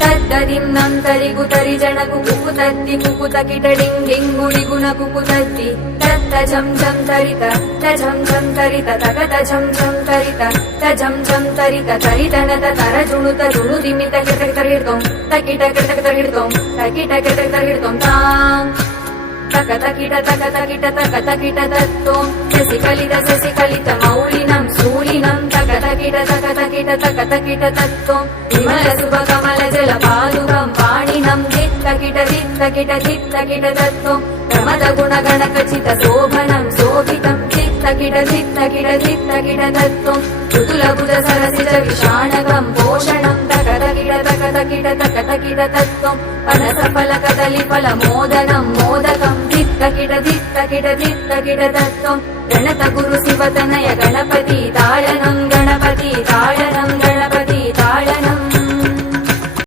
తద్దదిన్నం తరిగుతరి జనకు కుకుతద్ది కుకుతకిట డింగుడిగుణ కుకుతద్ది తత్త ఝం ఝం తరిత తఝం ఝం తరిత తగత ఝం ఝం తరిత తఝం ఝం తరిత తరితనత తరజుణుత రుణుదిమిత కిటక తరిడుతోం తకిట కిటక తరిడుతోం తకిట కిటక తరిడుతోం తాం తకతకిట తకతకిట తకతకిట తత్తోం శశికలిత మౌళినం శూలినం తకతకిట తకతకిట తకతకిట తత్తోం విమల శుభ కమల జల పాదుకం పాణినం దిత్తకిట దిత్తకిట దిత్తకిట తత్తోం ప్రమద గుణ గణ ఖచిత శోభనం శోభితం దిత్తకిట దిత్తకిట దిత్తకిట తత్తోం ఋతుల బుధ సరసిజ విషాణకం పోషణం తకతకిట తకతకిట తకతకిట తత్తోం పనస ఫల కదలి ఫల మోదనం మోదకం దిత్తకిట దిత్తకిట దిత్తకిట తత్తోం గణత గురు శివతనయ గణపతి తాళనం గణపతి తాళనం